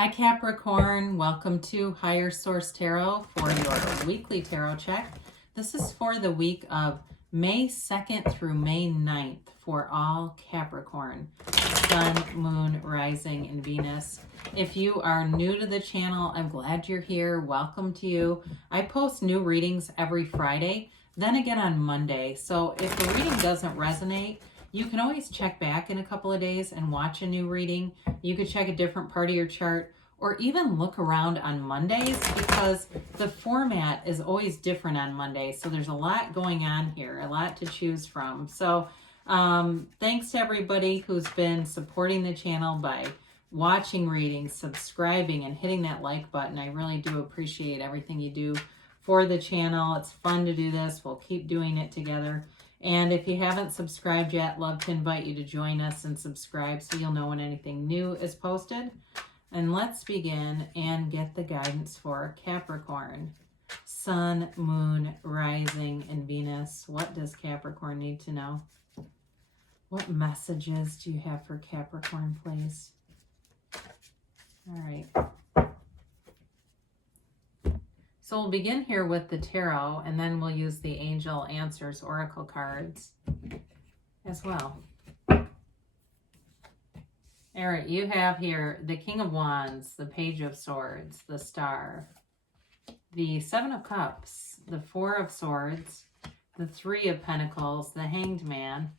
Hi Capricorn, welcome to Higher Source Tarot for your weekly tarot check. This is for the week of May 2nd through May 9th for all Capricorn, Sun, Moon, Rising, and Venus. If you are new to the channel, I'm glad you're here. Welcome to you. I post new readings every Friday, then again on Monday. So if the reading doesn't resonate, you can always check back in a couple of days and watch a new reading. You could check a different part of your chart or even look around on Mondays because the format is always different on Mondays. So there's a lot going on here, a lot to choose from. So thanks to everybody who's been supporting the channel by watching readings, subscribing, and hitting that like button. I really do appreciate everything you do for the channel. It's fun to do this. We'll keep doing it together. And if you haven't subscribed yet, love to invite you to join us and subscribe so you'll know when anything new is posted. And let's begin and get the guidance for Capricorn. Sun, Moon, Rising, and Venus. What does Capricorn need to know? What messages do you have for Capricorn, please? All right. So we'll begin here with the tarot, and then we'll use the Angel Answers Oracle cards as well. All right, you have here the King of Wands, the Page of Swords, the Star, the Seven of Cups, the Four of Swords, the Three of Pentacles, the Hanged Man,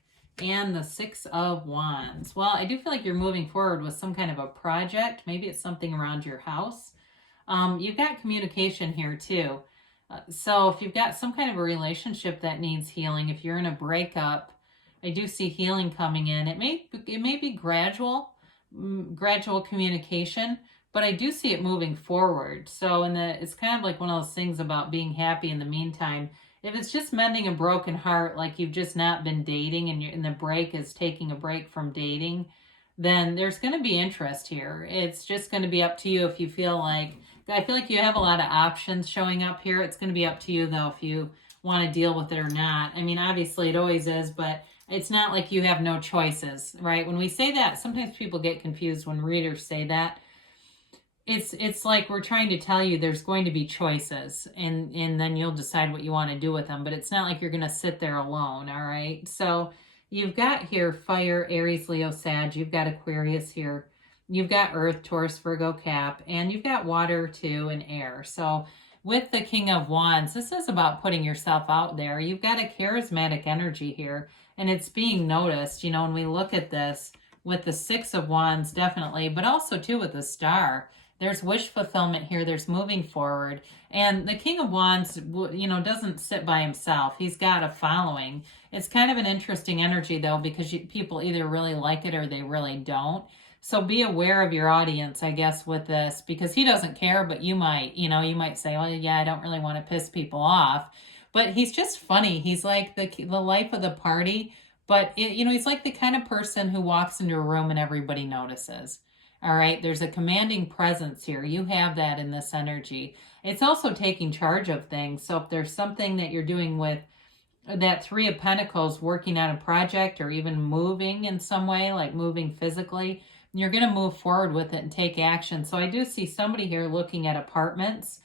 and the Six of Wands. Well, I do feel like you're moving forward with some kind of a project. Maybe it's something around your house. You've got communication here too. So if you've got some kind of a relationship that needs healing, if you're in a breakup, I do see healing coming in. It may be gradual communication, but I do see it moving forward. So it's kind of like one of those things about being happy in the meantime. If it's just mending a broken heart, like you've just not been dating and the break is taking a break from dating, then there's going to be interest here. It's just going to be up to you if you feel like, I feel like you have a lot of options showing up here. It's going to be up to you though if you want to deal with it or not. I mean, obviously it always is, but it's not like you have no choices, right? When we say that, sometimes people get confused when readers say that. It's like we're trying to tell you there's going to be choices and then you'll decide what you want to do with them, but it's not like you're going to sit there alone, all right? So you've got here Fire, Aries, Leo, Sag. You've got Aquarius here. You've got Earth, Taurus, Virgo, Cap, and you've got Water too and Air. So with the King of Wands, this is about putting yourself out there. You've got a charismatic energy here, and it's being noticed. You know, when we look at this with the Six of Wands, definitely, but also too with the Star. There's wish fulfillment here. There's moving forward. And the King of Wands, you know, doesn't sit by himself. He's got a following. It's kind of an interesting energy, though, because people either really like it or they really don't. So be aware of your audience, I guess, with this, because he doesn't care, but you might say, oh, yeah, I don't really want to piss people off. But he's just funny. He's like the life of the party. But, he's like the kind of person who walks into a room and everybody notices. All right, there's a commanding presence here. You have that in this energy. It's also taking charge of things. So if there's something that you're doing with that Three of Pentacles, working on a project or even moving in some way, like moving physically, you're going to move forward with it and take action. So I do see somebody here looking at apartments,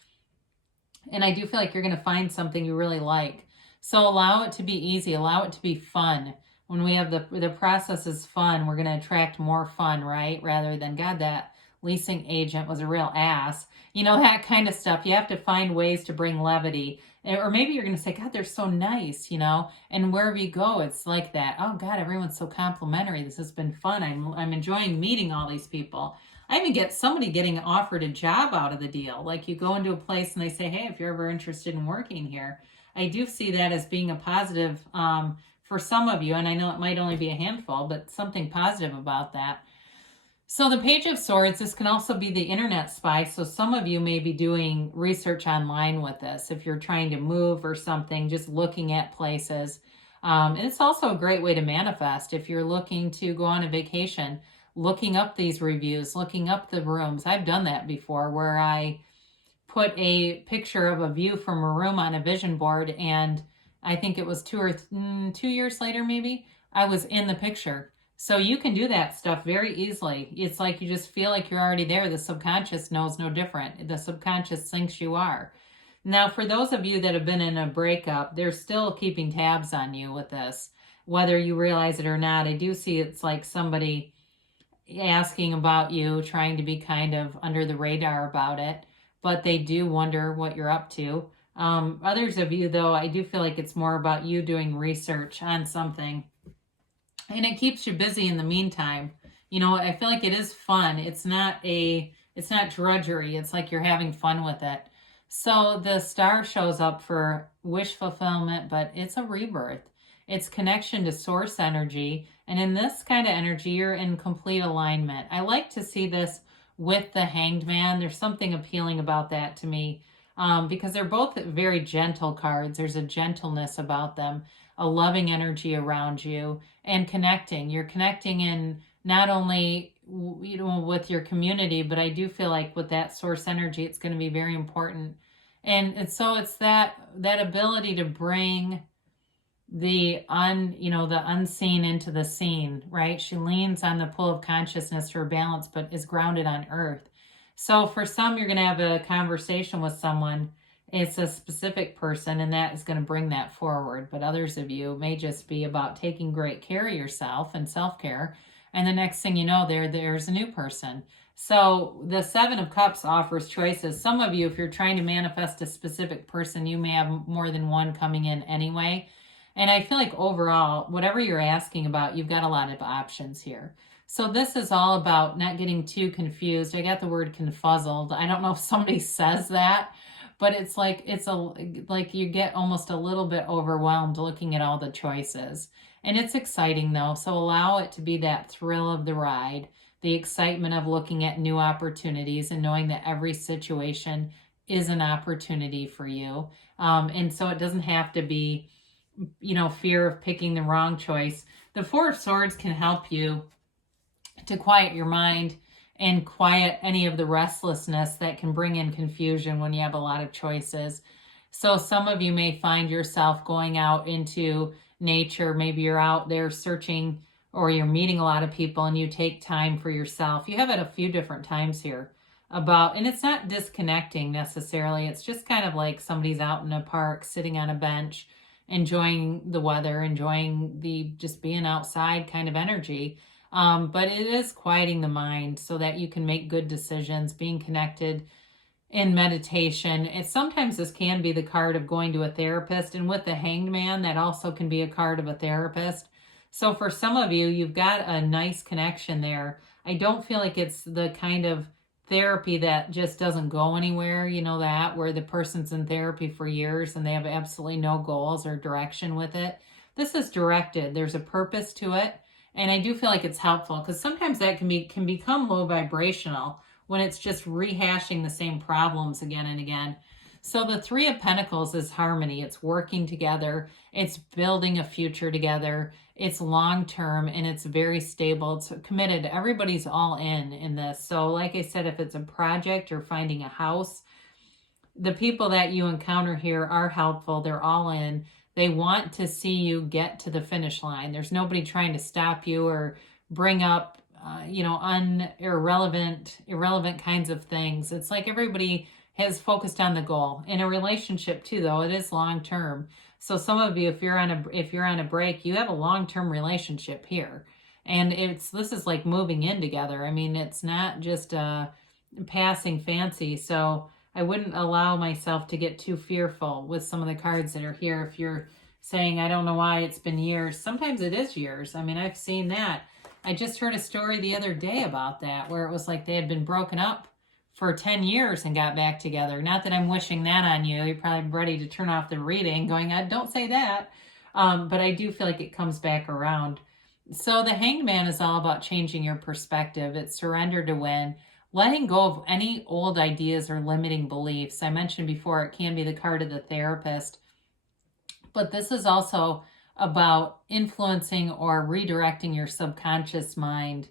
and I do feel like you're going to find something you really like. So allow it to be easy. Allow it to be fun. When we have the process is fun, we're going to attract more fun, right? Rather than, God, that leasing agent was a real ass. You know, that kind of stuff. You have to find ways to bring levity. Or maybe you're going to say, God, they're so nice, you know? And wherever you go, it's like that. Oh, God, everyone's so complimentary. This has been fun. I'm enjoying meeting all these people. I even get somebody getting offered a job out of the deal. Like you go into a place and they say, hey, if you're ever interested in working here. I do see that as being a positive for some of you, and I know it might only be a handful, but something positive about that. So the Page of Swords, this can also be the internet spy. So some of you may be doing research online with this. If you're trying to move or something, just looking at places. And it's also a great way to manifest. If you're looking to go on a vacation, looking up these reviews, looking up the rooms. I've done that before where I put a picture of a view from a room on a vision board, and I think it was 2 years later maybe, I was in the picture. So you can do that stuff very easily. It's like you just feel like you're already there. The subconscious knows no different. The subconscious thinks you are. Now, for those of you that have been in a breakup, they're still keeping tabs on you with this, whether you realize it or not. I do see it's like somebody asking about you, trying to be kind of under the radar about it, but they do wonder what you're up to. Others of you, though, I do feel like it's more about you doing research on something, and it keeps you busy in the meantime. You know, I feel like it is fun. It's not drudgery. It's like you're having fun with it. So the star shows up for wish fulfillment, but it's a rebirth. It's connection to source energy. And in this kind of energy, you're in complete alignment. I like to see this with the Hanged Man. There's something appealing about that to me, because they're both very gentle cards. There's a gentleness about them, a loving energy around you, and connecting. You're connecting in not only with your community, but I do feel like with that source energy, it's going to be very important. And so it's that ability to bring the the unseen into the seen, right? She leans on the pull of consciousness for balance, but is grounded on earth. So for some, you're going to have a conversation with someone. It's a specific person, and that is going to bring that forward. But others of you may just be about taking great care of yourself and self-care. And the next thing you know, there's a new person. So the Seven of Cups offers choices. Some of you, if you're trying to manifest a specific person, you may have more than one coming in anyway. And I feel like overall, whatever you're asking about, you've got a lot of options here. So this is all about not getting too confused. I got the word confuzzled. I don't know if somebody says that, but it's like you get almost a little bit overwhelmed looking at all the choices. And it's exciting though. So allow it to be that thrill of the ride, the excitement of looking at new opportunities and knowing that every situation is an opportunity for you. And so it doesn't have to be, fear of picking the wrong choice. The Four of Swords can help you to quiet your mind and quiet any of the restlessness that can bring in confusion when you have a lot of choices. So some of you may find yourself going out into nature. Maybe you're out there searching, or you're meeting a lot of people and you take time for yourself. You have it a few different times here and it's not disconnecting necessarily. It's just kind of like somebody's out in a park, sitting on a bench, enjoying the weather, enjoying the just being outside kind of energy. But it is quieting the mind so that you can make good decisions, being connected in meditation. Sometimes this can be the card of going to a therapist, and with the Hanged Man, that also can be a card of a therapist. So for some of you, you've got a nice connection there. I don't feel like it's the kind of therapy that just doesn't go anywhere, where the person's in therapy for years and they have absolutely no goals or direction with it. This is directed. There's a purpose to it. And I do feel like it's helpful, because sometimes that can become low vibrational when it's just rehashing the same problems again and again. So the Three of Pentacles is harmony. It's working together. It's building a future together. It's long-term and it's very stable. It's committed. Everybody's all in this. So like I said, if it's a project or finding a house, the people that you encounter here are helpful. They're all in. They want to see you get to the finish line. There's nobody trying to stop you or bring up, irrelevant kinds of things. It's like everybody has focused on the goal. In a relationship too, though, it is long-term. So some of you, if you're on a break, you have a long-term relationship here. And this is like moving in together. I mean, it's not just a passing fancy. So I wouldn't allow myself to get too fearful with some of the cards that are here. If you're saying, I don't know why it's been years. Sometimes it is years. I mean, I've seen that. I just heard a story the other day about that, where it was like they had been broken up for 10 years and got back together. Not that I'm wishing that on you. You're probably ready to turn off the reading going, don't say that. But I do feel like it comes back around. So the Hanged Man is all about changing your perspective. It's surrender to win, letting go of any old ideas or limiting beliefs. I mentioned before, it can be the card of the therapist. But this is also about influencing or redirecting your subconscious mind.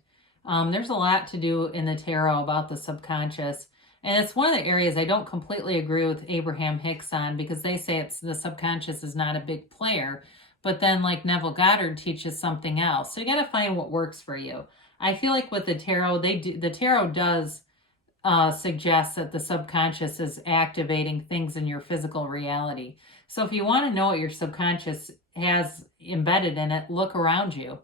There's a lot to do in the tarot about the subconscious. And it's one of the areas I don't completely agree with Abraham Hicks on, because they say the subconscious is not a big player. but then like Neville Goddard teaches something else. So you got to find what works for you. I feel like with the tarot, the tarot does suggests that the subconscious is activating things in your physical reality. So if you want to know what your subconscious has embedded in it, look around you.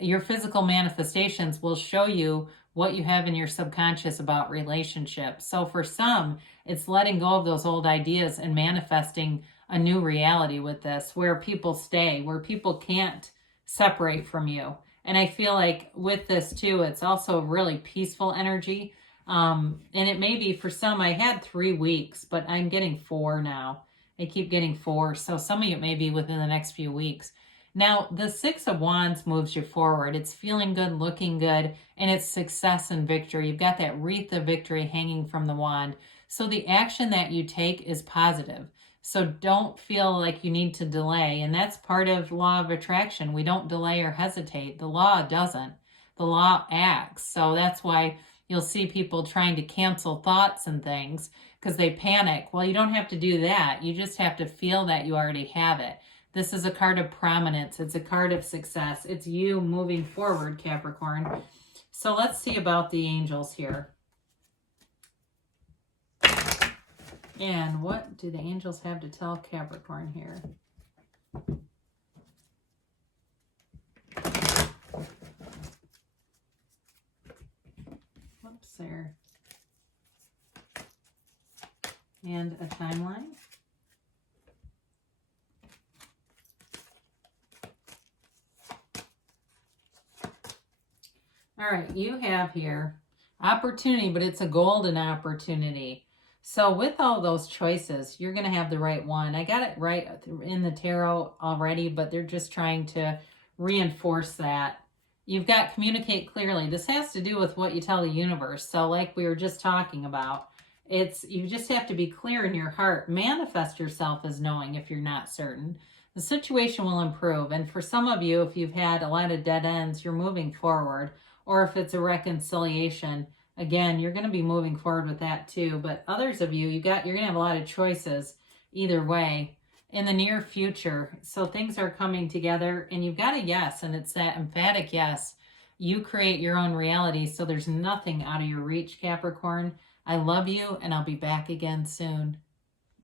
Your physical manifestations will show you what you have in your subconscious about relationships. So for some, it's letting go of those old ideas and manifesting a new reality with this, where people stay, where people can't separate from you. And I feel like with this too, it's also a really peaceful energy. And it may be for some, I had 3 weeks, but I'm getting 4 now. I keep getting 4. So some of you may be within the next few weeks. Now, the 6 of Wands moves you forward. It's feeling good, looking good, and it's success and victory. You've got that wreath of victory hanging from the wand. So the action that you take is positive. So don't feel like you need to delay. And that's part of law of attraction. We don't delay or hesitate. The law doesn't. The law acts. So that's why you'll see people trying to cancel thoughts and things because they panic. Well, you don't have to do that. You just have to feel that you already have it. This is a card of prominence. It's a card of success. It's you moving forward, Capricorn. So let's see about the angels here. And what do the angels have to tell Capricorn here? Whoops, there. And a timeline. All right, you have here opportunity, but it's a golden opportunity. So with all those choices, you're going to have the right one. I got it right in the tarot already, but they're just trying to reinforce that. You've got communicate clearly. This has to do with what you tell the universe. So like we were just talking about, you just have to be clear in your heart. Manifest yourself as knowing if you're not certain. The situation will improve. And for some of you, if you've had a lot of dead ends, you're moving forward. Or if it's a reconciliation, again, you're going to be moving forward with that too. But others of you, you're going to have a lot of choices either way in the near future. So things are coming together and you've got a yes, and it's that emphatic yes. You create your own reality, so there's nothing out of your reach, Capricorn. I love you, and I'll be back again soon.